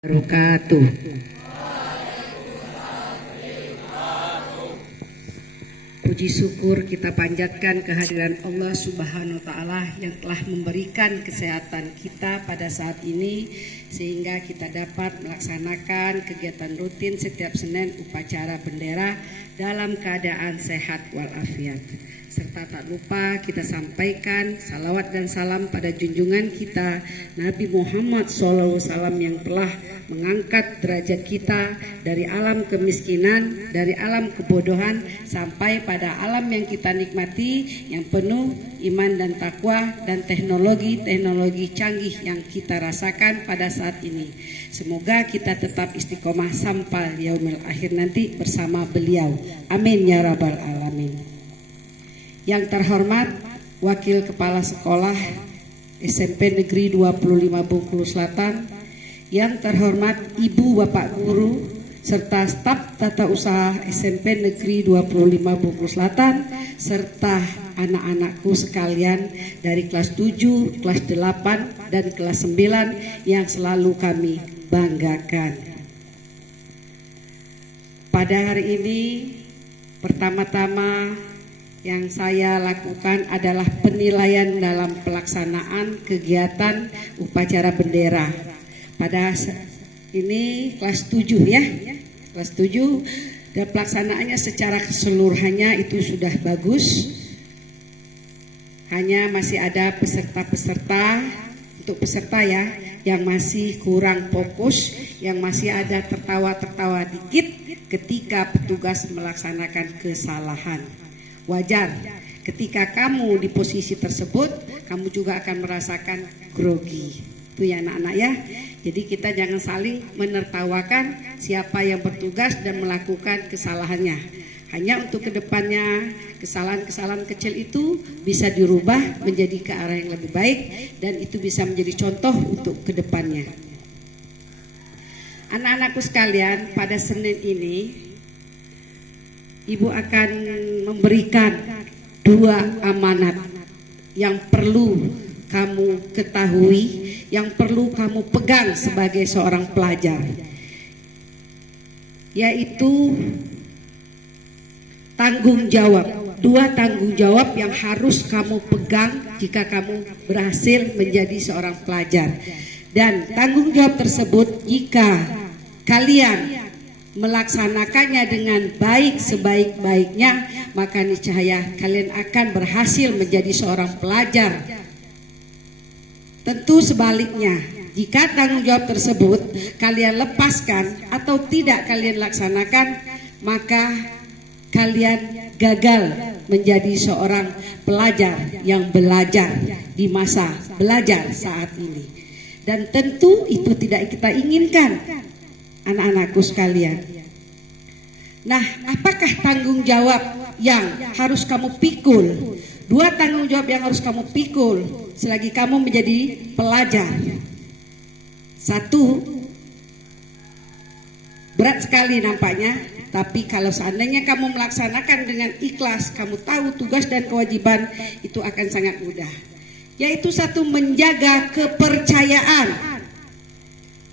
Wabarakatuh. Puji syukur kita panjatkan kehadiran Allah Subhanahu wa Ta'ala yang telah memberikan kesehatan kita pada saat ini sehingga kita dapat melaksanakan kegiatan rutin setiap Senin upacara bendera dalam keadaan sehat walafiat. Serta tak lupa kita sampaikan salawat dan salam pada junjungan kita Nabi Muhammad SAW yang telah mengangkat derajat kita dari alam kemiskinan, dari alam kebodohan sampai pada alam yang kita nikmati yang penuh iman dan takwa dan teknologi canggih yang kita rasakan pada saat ini. Semoga kita tetap istiqomah sampai yaumil akhir nanti bersama beliau. Amin ya rabbal alamin. Yang terhormat Wakil Kepala Sekolah SMP Negeri 25 Bengkulu Selatan, yang terhormat Ibu Bapak Guru serta staf tata usaha SMP Negeri 25 Bengkulu Selatan serta anak-anakku sekalian dari kelas 7, kelas 8 dan kelas 9 yang selalu kami banggakan. Pada hari ini pertama-tama yang saya lakukan adalah penilaian dalam pelaksanaan kegiatan upacara bendera. Pada ini kelas 7 ya, kelas 7 dan pelaksanaannya secara keseluruhannya itu sudah bagus. Hanya masih ada peserta-peserta, untuk peserta ya, yang masih kurang fokus, yang masih ada tertawa-tertawa dikit ketika petugas melaksanakan kesalahan. Wajar, ketika kamu di posisi tersebut, kamu juga akan merasakan grogi. Itu ya anak-anak ya. Jadi kita jangan saling menertawakan siapa yang bertugas dan melakukan kesalahannya. Hanya untuk kedepannya kesalahan-kesalahan kecil itu bisa dirubah menjadi ke arah yang lebih baik dan itu bisa menjadi contoh untuk kedepannya. Anak-anakku sekalian, pada Senin ini Ibu akan memberikan 2 amanat yang perlu kamu ketahui, yang perlu kamu pegang sebagai seorang pelajar, yaitu tanggung jawab. 2 tanggung jawab yang harus kamu pegang jika kamu berhasil menjadi seorang pelajar. Dan tanggung jawab tersebut jika kalian melaksanakannya dengan baik sebaik-baiknya, maka niscaya kalian akan berhasil menjadi seorang pelajar. Tentu sebaliknya, jika tanggung jawab tersebut kalian lepaskan atau tidak kalian laksanakan, maka kalian gagal menjadi seorang pelajar yang belajar di masa belajar saat ini. Dan tentu itu tidak kita inginkan, anak-anakku sekalian. Nah, apakah tanggung jawab yang harus kamu pikul? 2 tanggung jawab yang harus kamu pikul selagi kamu menjadi pelajar. 1, berat sekali nampaknya, tapi kalau seandainya kamu melaksanakan dengan ikhlas, kamu tahu tugas dan kewajiban, itu akan sangat mudah. Yaitu 1, menjaga kepercayaan.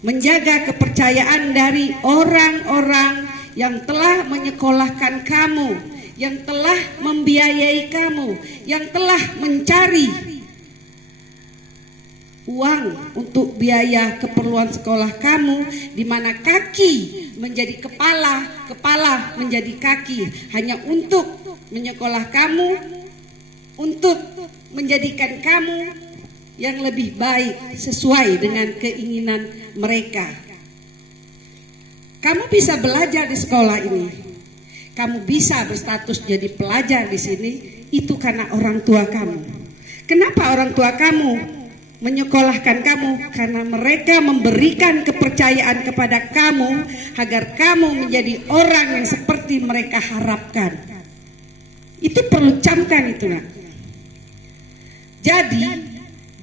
Menjaga kepercayaan dari orang-orang yang telah menyekolahkan kamu, yang telah membiayai kamu, yang telah mencari uang untuk biaya keperluan sekolah kamu, di mana kaki menjadi kepala, kepala menjadi kaki, hanya untuk menyekolah kamu, untuk menjadikan kamu yang lebih baik sesuai dengan keinginan mereka. Kamu bisa belajar di sekolah ini, kamu bisa berstatus jadi pelajar di sini, itu karena orang tua kamu. Kenapa orang tua kamu menyekolahkan kamu? Karena mereka memberikan kepercayaan kepada kamu agar kamu menjadi orang yang seperti mereka harapkan. Itu perlu camkan itu, nak. Jadi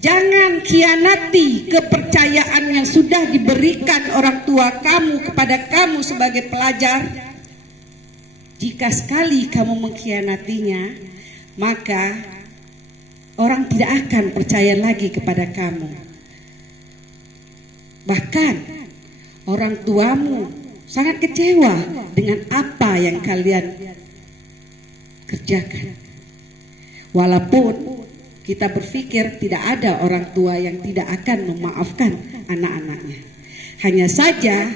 jangan khianati kepercayaan yang sudah diberikan orang tua kamu kepada kamu sebagai pelajar. Jika sekali kamu mengkhianatinya, maka orang tidak akan percaya lagi kepada kamu. Bahkan orang tuamu sangat kecewa dengan apa yang kalian kerjakan. Walaupun kita berpikir tidak ada orang tua yang tidak akan memaafkan anak-anaknya. Hanya saja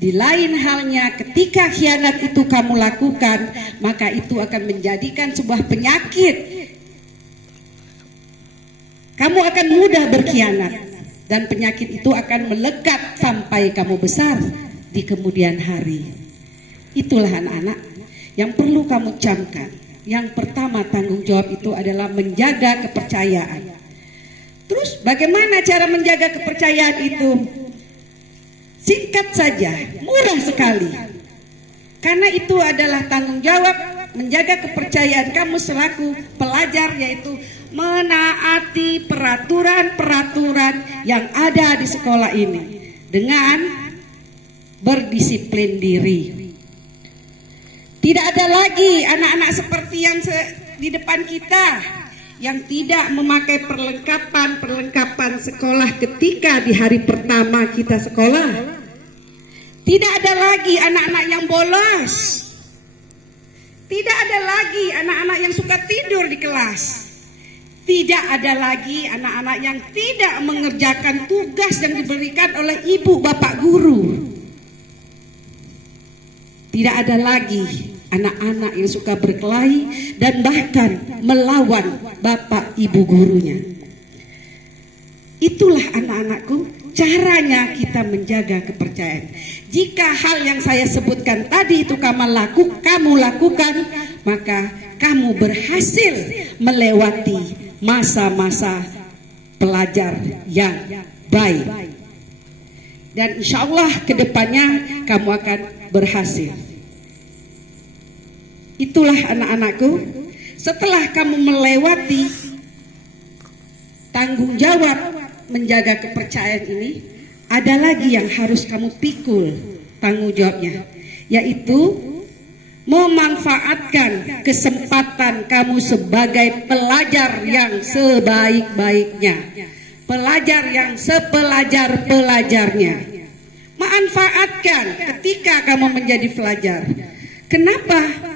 di lain halnya ketika khianat itu kamu lakukan, maka itu akan menjadikan sebuah penyakit. Kamu akan mudah berkhianat dan penyakit itu akan melekat sampai kamu besar di kemudian hari. Itulah anak-anak yang perlu kamu camkan. Yang pertama, tanggung jawab itu adalah menjaga kepercayaan. Terus bagaimana cara menjaga kepercayaan itu? Singkat saja, murah sekali. Karena itu adalah tanggung jawab menjaga kepercayaan kamu selaku pelajar, yaitu menaati peraturan-peraturan yang ada di sekolah ini dengan berdisiplin diri. Tidak ada lagi anak-anak seperti yang di depan kita yang tidak memakai perlengkapan sekolah ketika di hari pertama kita sekolah. Tidak ada lagi anak-anak yang bolos. Tidak ada lagi anak-anak yang suka tidur di kelas. Tidak ada lagi anak-anak yang tidak mengerjakan tugas yang diberikan oleh ibu bapak guru. Tidak ada lagi anak-anak yang suka berkelahi dan bahkan melawan bapak ibu gurunya. Itulah anak-anakku, caranya kita menjaga kepercayaan. Jika hal yang saya sebutkan tadi itu kamu lakukan, maka kamu berhasil melewati masa-masa pelajar yang baik. Dan insya Allah kedepannya kamu akan berhasil. Itulah anak-anakku, setelah kamu melewati tanggung jawab menjaga kepercayaan ini, ada lagi yang harus kamu pikul tanggung jawabnya, yaitu memanfaatkan kesempatan kamu sebagai pelajar yang sebaik-baiknya, pelajar yang sepelajar-pelajarnya. Manfaatkan ketika kamu menjadi pelajar. Kenapa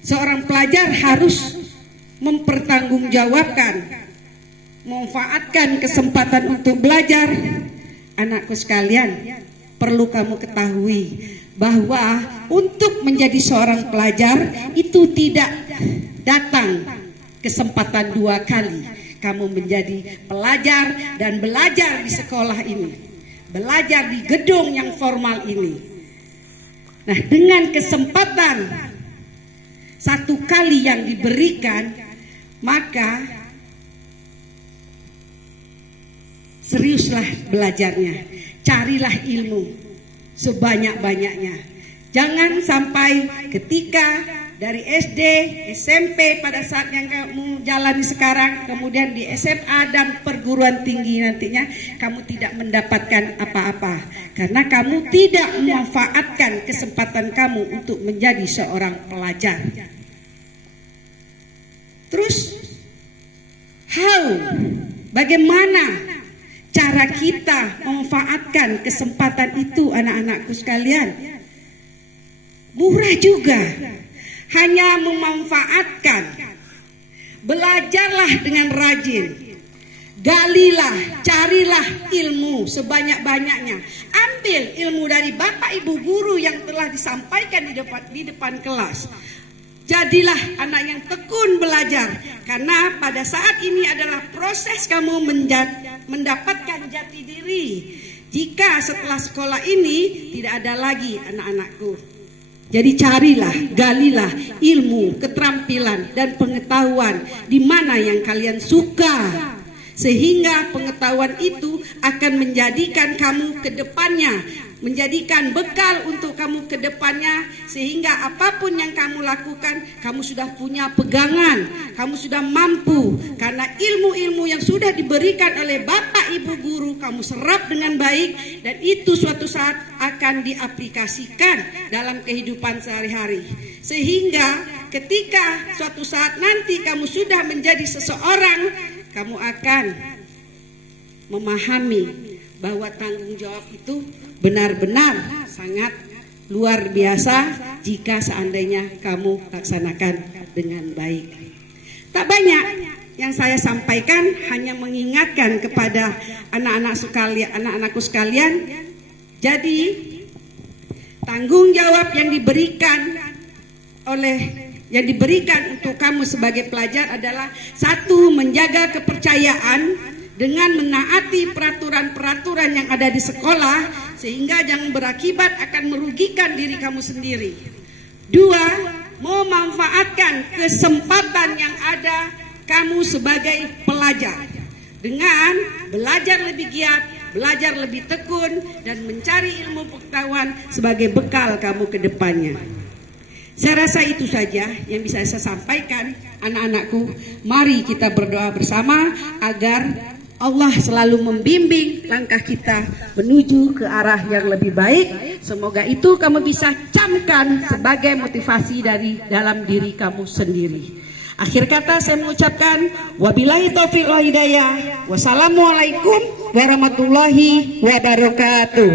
seorang pelajar harus mempertanggungjawabkan, memanfaatkan kesempatan untuk belajar? Anakku sekalian, perlu kamu ketahui bahwa untuk menjadi seorang pelajar itu tidak datang kesempatan dua kali. Kamu menjadi pelajar dan belajar di sekolah ini, belajar di gedung yang formal ini. Nah, dengan kesempatan satu kali yang diberikan, maka seriuslah belajarnya, carilah ilmu sebanyak-banyaknya. Jangan sampai ketika dari SD, SMP pada saat yang kamu jalani sekarang, kemudian di SMA dan perguruan tinggi nantinya, kamu tidak mendapatkan apa-apa karena kamu tidak memanfaatkan kesempatan kamu untuk menjadi seorang pelajar. Terus, bagaimana cara kita memanfaatkan kesempatan itu, anak-anakku sekalian? Murah juga. Hanya memanfaatkan. Belajarlah dengan rajin. Galilah, carilah ilmu sebanyak-banyaknya. Ambil ilmu dari bapak ibu guru yang telah disampaikan di depan kelas. Jadilah anak yang tekun belajar, karena pada saat ini adalah proses kamu mendapatkan jati diri. Jika setelah sekolah ini tidak ada lagi, anak-anakku, jadi carilah, galilah ilmu, keterampilan dan pengetahuan di mana yang kalian suka, sehingga pengetahuan itu akan menjadikan kamu ke depannya, menjadikan bekal untuk kamu ke depannya, sehingga apapun yang kamu lakukan, kamu sudah punya pegangan, kamu sudah mampu, karena ilmu-ilmu yang sudah diberikan oleh bapak ibu guru kamu serap dengan baik, dan itu suatu saat akan diaplikasikan dalam kehidupan sehari-hari, sehingga ketika suatu saat nanti kamu sudah menjadi seseorang, kamu akan memahami bahwa tanggung jawab itu benar-benar sangat luar biasa jika seandainya kamu laksanakan dengan baik. Tak banyak yang saya sampaikan, hanya mengingatkan kepada anak-anakku sekalian. Jadi tanggung jawab yang diberikan untuk kamu sebagai pelajar adalah satu, menjaga kepercayaan dengan menaati peraturan-peraturan yang ada di sekolah sehingga jangan berakibat akan merugikan diri kamu sendiri. Dua, memanfaatkan kesempatan yang ada kamu sebagai pelajar dengan belajar lebih giat, belajar lebih tekun, dan mencari ilmu pengetahuan sebagai bekal kamu ke depannya. Saya rasa itu saja yang bisa saya sampaikan, anak-anakku. Mari kita berdoa bersama agar Allah selalu membimbing langkah kita menuju ke arah yang lebih baik. Semoga itu kamu bisa camkan sebagai motivasi dari dalam diri kamu sendiri. Akhir kata saya mengucapkan wabillahi taufiq wal hidayah. Wassalamualaikum warahmatullahi wabarakatuh.